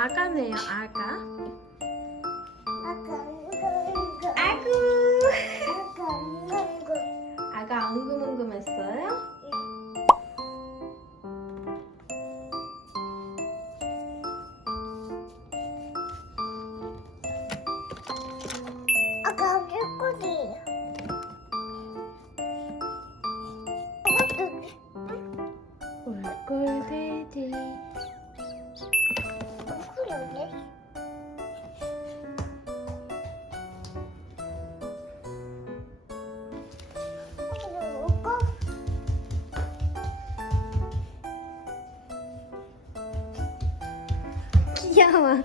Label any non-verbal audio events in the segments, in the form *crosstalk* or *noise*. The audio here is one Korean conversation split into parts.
아가네요, 아가. 看完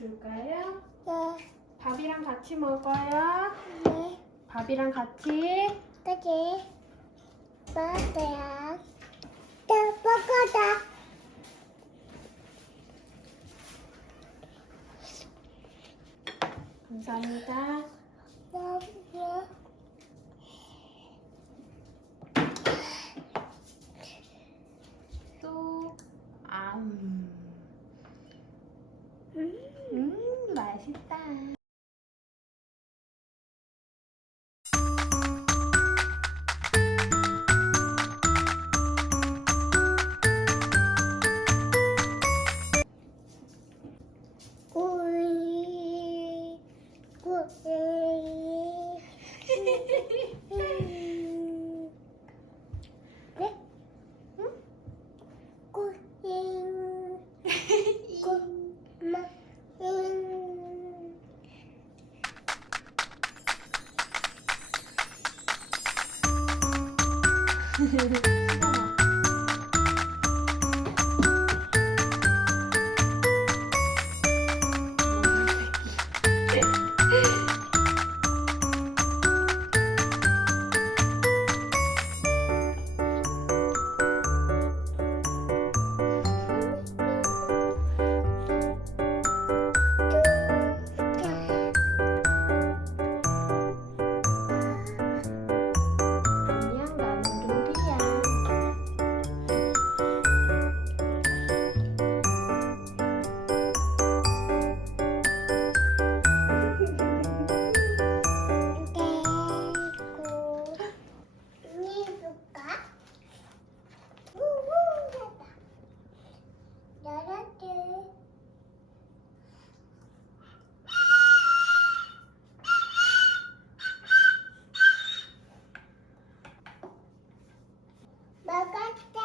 줄까요? 네. 밥이랑 같이 먹어요. 네. 밥이랑 같이. 그지. 먹어요. 나 먹어다. 감사합니다. 네. Mm-hmm. *laughs* 먹었다.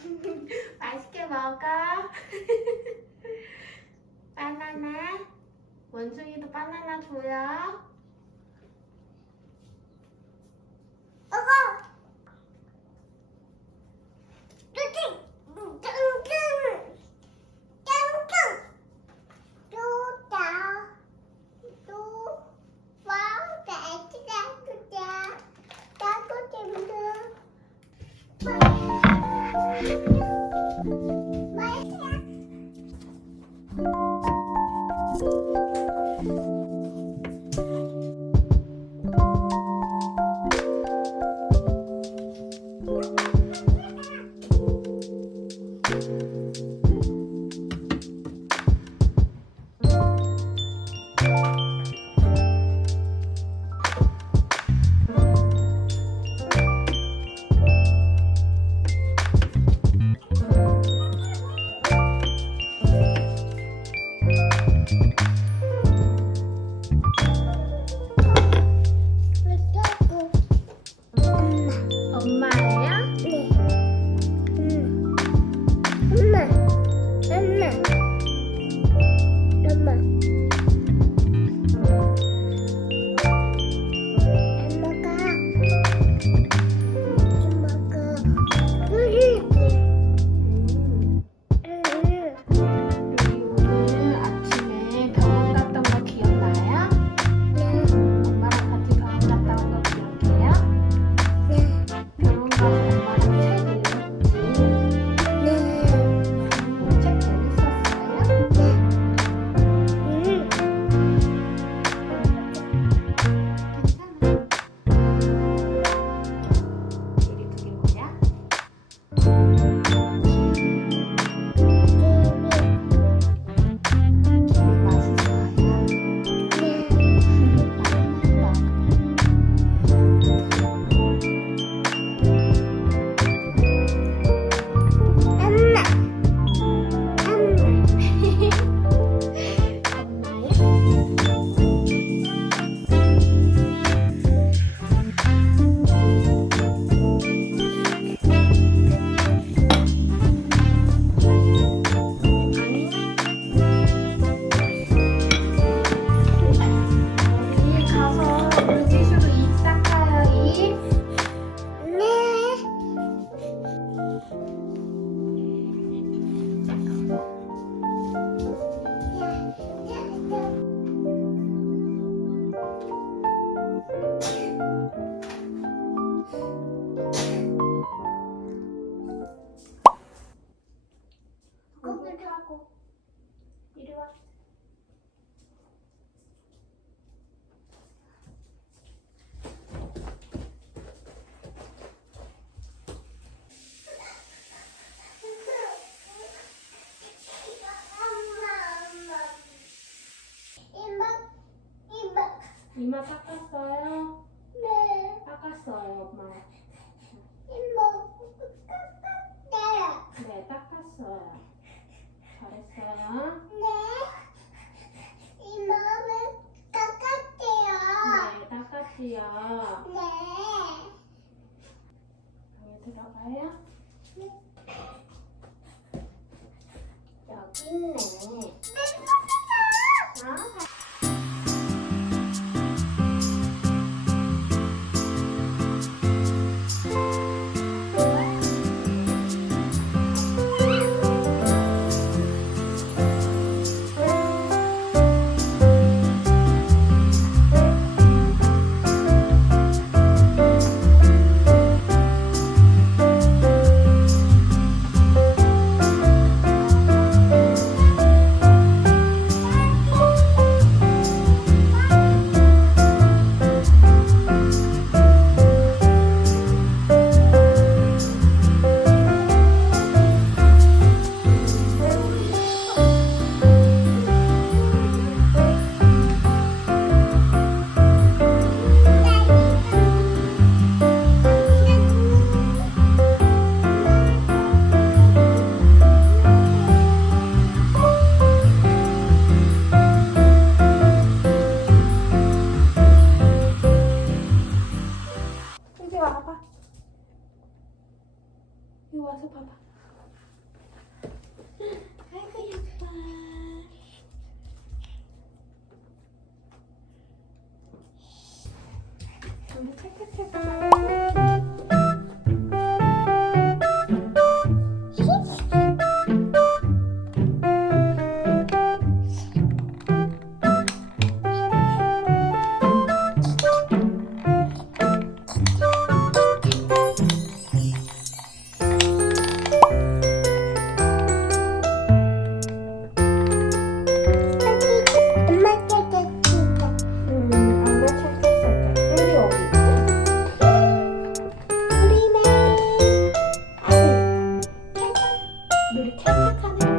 *laughs* 맛있게 먹어. *laughs* 바나나. 원숭이도 바나나 줘요. 엄마 닦았어요? 네. 닦았어요, 엄마. 이모 깎았어요. 네, 닦았어요. 잘했어요. 네. 이모는 네, 깎았대요. 닦았지요. 네. 방에 들어가요. 네. 여기 있네. 네. Kaka kaka.